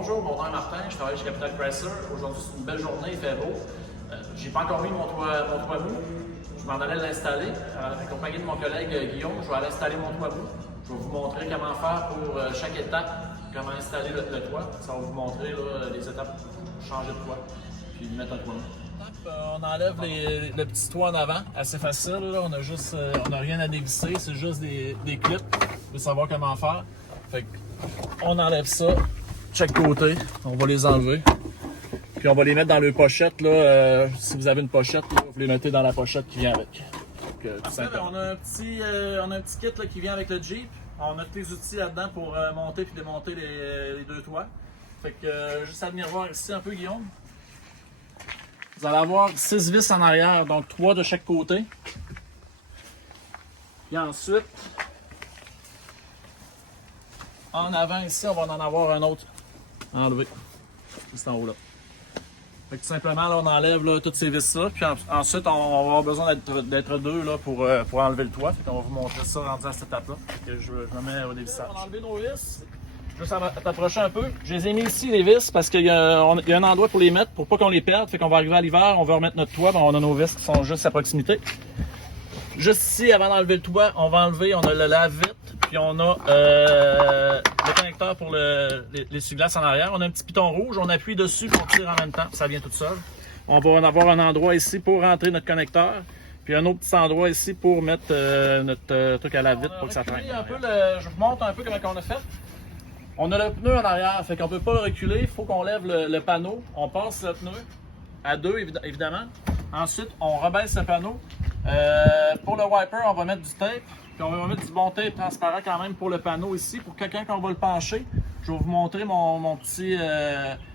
Bonjour, mon nom est Martin, je travaille chez Capital Chrysler. Aujourd'hui, c'est une belle journée, il fait beau. J'ai pas encore mis mon toit mou. Je m'en allais l'installer. Accompagné de mon collègue Guillaume, je vais aller installer mon toit mou. Je vais vous montrer comment faire pour chaque étape, comment installer le toit. Ça va vous montrer là, les étapes pour changer de toit, puis mettre un toit mou. On enlève le petit toit en avant, assez facile. Là. On n'a rien à dévisser, c'est juste des clips. Vous pouvez savoir comment faire. Fait on enlève ça. Chaque côté, on va les enlever. Puis on va les mettre dans le pochette. Là, si vous avez une pochette, là, vous les mettez dans la pochette qui vient avec. Donc, on a un petit kit là, qui vient avec le Jeep. On a tous les outils là-dedans pour monter et démonter les deux toits. Fait que juste à venir voir ici un peu, Guillaume. Vous allez avoir 6 vis en arrière, donc 3 de chaque côté. Et ensuite, en avant ici, on va en avoir un autre enlevé. Juste en haut là. Fait que tout simplement, là, on enlève là, toutes ces vis-là. Puis ensuite, on va avoir besoin d'être deux là, pour enlever le toit. Fait qu'on va vous montrer ça rendu à cette étape-là. Je me mets au dévissage. On va enlever nos vis. Juste à t'approcher un peu. Je les ai mis ici, les vis, parce qu'il y a un endroit pour les mettre, pour pas qu'on les perde. Fait qu'on va arriver à l'hiver, on va remettre notre toit. Ben, on a nos vis qui sont juste à proximité. Juste ici, avant d'enlever le toit, on va enlever, on a le lave-vite. Puis on a le connecteur pour l'essuie-glace en arrière. On a un petit piton rouge, on appuie dessus pour tirer en même temps, ça vient tout seul. On va en avoir un endroit ici pour rentrer notre connecteur. Puis un autre petit endroit ici pour mettre notre truc à la vitre pour que ça traîne. Je vous montre un peu comment on a fait. On a le pneu en arrière, fait qu'on ne peut pas le reculer, il faut qu'on lève le panneau. On passe le pneu à 2 évidemment. Ensuite, on rebaisse le panneau. Pour le wiper, on va mettre du tape. Puis on va mettre du bon tape transparent quand même pour le panneau ici. Pour quelqu'un qu'on va le pencher, je vais vous montrer mon petit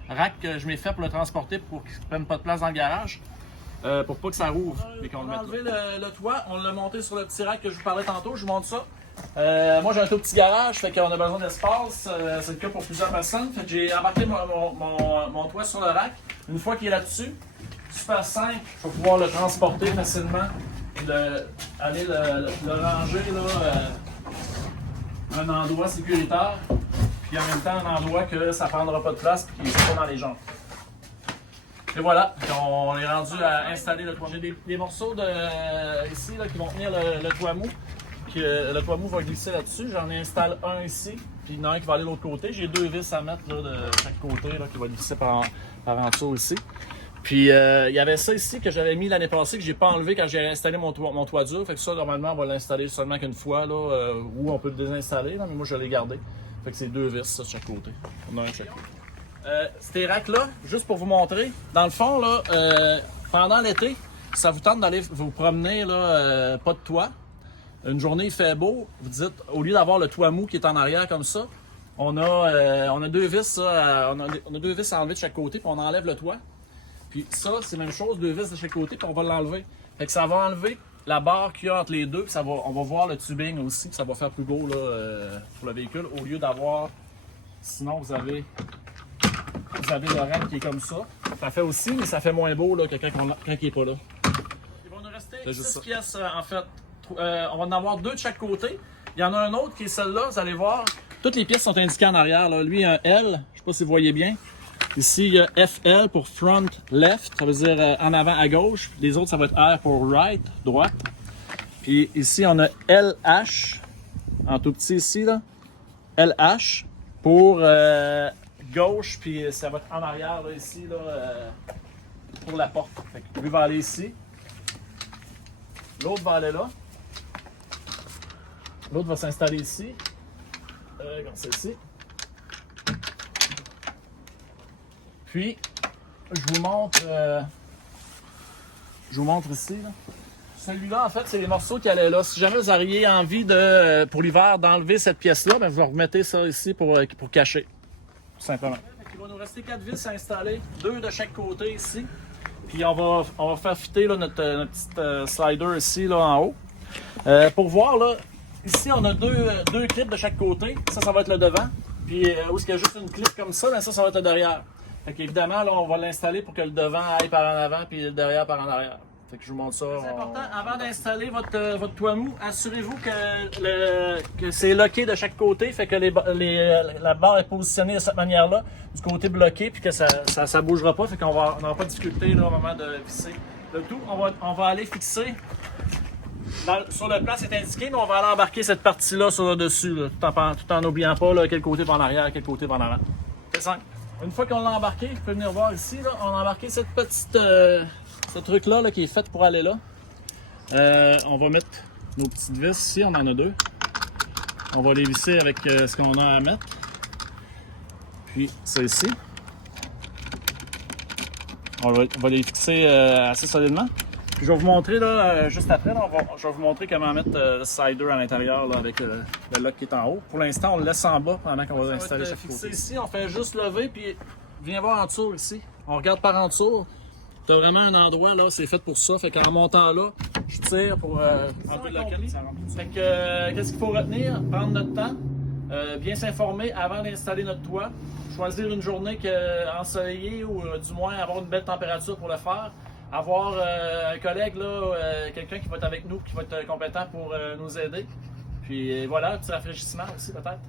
rack que je m'ai fait pour le transporter pour qu'il ne prenne pas de place dans le garage. Pour pas que ça rouvre. On a enlevé le toit, on l'a monté sur le petit rack que je vous parlais tantôt, je vous montre ça. Moi j'ai un tout petit garage, fait qu'on a besoin d'espace. C'est le cas pour plusieurs personnes. Fait que j'ai embarqué mon toit sur le rack. Une fois qu'il est là-dessus, super simple, je vais pouvoir le transporter facilement. Aller le ranger là, un endroit sécuritaire, puis en même temps un endroit que ça ne prendra pas de place et qui ne sera pas dans les jambes. Et voilà, on est rendu à installer le toit. J'ai des morceaux ici là, qui vont tenir le toit mou. Puis, le toit mou va glisser là-dessus. J'en ai installé un ici, puis il y en a un qui va aller de l'autre côté. J'ai 2 vis à mettre là, de chaque côté là, qui va glisser par en dessous ici. Puis il y avait ça ici que j'avais mis l'année passée que j'ai pas enlevé quand j'ai installé mon toit dur. Fait que ça, normalement, on va l'installer seulement qu'une fois, là, ou on peut le désinstaller, là, mais moi je l'ai gardé. Fait que c'est 2 vis ça, de chaque côté. On a un de chaque côté. Ces racks-là, juste pour vous montrer, dans le fond, là, pendant l'été, ça vous tente d'aller vous promener, là, pas de toit. Une journée, il fait beau, vous dites, au lieu d'avoir le toit mou qui est en arrière comme ça, on a 2 vis, on a 2 vis à enlever de chaque côté, puis on enlève le toit. Puis ça, c'est la même chose, 2 vis de chaque côté, puis on va l'enlever. Fait que ça va enlever la barre qu'il y a entre les deux, puis on va voir le tubing aussi, puis ça va faire plus beau là, pour le véhicule, au lieu d'avoir... Sinon, vous avez le rack qui est comme ça. Ça fait aussi, mais ça fait moins beau là, que quand il n'est pas là. Il va nous rester 6 pièces en fait. On va en avoir 2 de chaque côté. Il y en a un autre qui est celle-là, vous allez voir. Toutes les pièces sont indiquées en arrière. Là. Lui, un L, je ne sais pas si vous voyez bien. Ici, il y a FL pour front left, ça veut dire en avant à gauche. Les autres, ça va être R pour right, droite. Puis ici, on a LH, en tout petit ici, là. LH pour gauche, puis ça va être en arrière, là, ici, là, pour la porte. Fait que lui va aller ici. L'autre va aller là. L'autre va s'installer ici. Comme celle-ci. Puis, je vous montre ici. Là. Celui-là, en fait, c'est les morceaux qui allaient là. Si jamais vous auriez envie pour l'hiver d'enlever cette pièce-là, ben, vous remettez ça ici pour cacher. Tout simplement. Il va nous rester 4 vis à installer, 2 de chaque côté ici. Puis on va faire fitter là, notre petite slider ici là, en haut. Pour voir, là, ici, on a deux clips de chaque côté. Ça va être le devant. Puis où est-ce qu'il y a juste une clip comme ça, ben, ça va être le derrière. Fait qu'évidemment, là, on va l'installer pour que le devant aille par en avant puis le derrière par en arrière. Fait que je vous montre ça. C'est important, avant d'installer votre toit mou, assurez-vous que c'est loqué de chaque côté, fait que la barre est positionnée de cette manière-là, du côté bloqué, puis que ça bougera pas, fait qu'on n'aura pas de difficulté là, au moment de visser le tout. On va aller fixer, sur le plan c'est indiqué, mais on va aller embarquer cette partie-là sur le dessus, là, tout en n'oubliant pas là, quel côté va en arrière, quel côté va en avant. C'est simple. Une fois qu'on l'a embarqué, vous pouvez venir voir ici, là, on a embarqué cette petite... ce truc-là là, qui est fait pour aller là. On va mettre nos petites vis ici, on en a 2. On va les visser avec ce qu'on a à mettre. Puis ça ici. On va les fixer assez solidement. Puis je vais vous montrer là, juste après, là, je vais vous montrer comment mettre le slider à l'intérieur avec le lock qui est en haut. Pour l'instant, on le laisse en bas pendant qu'on va installer chaque côté. Ici, on fait juste lever, puis viens voir en dessous ici. On regarde par en dessous. T'as vraiment un endroit là, c'est fait pour ça. Fait qu'en montant là, je tire pour enlever le lock. Fait que qu'est-ce qu'il faut retenir? Prendre notre temps, bien s'informer avant d'installer notre toit. Choisir une journée ensoleillée ou du moins avoir une belle température pour le faire. Avoir un collègue, là, quelqu'un qui va être avec nous, qui va être compétent pour nous aider. Puis voilà, un petit rafraîchissement aussi peut-être.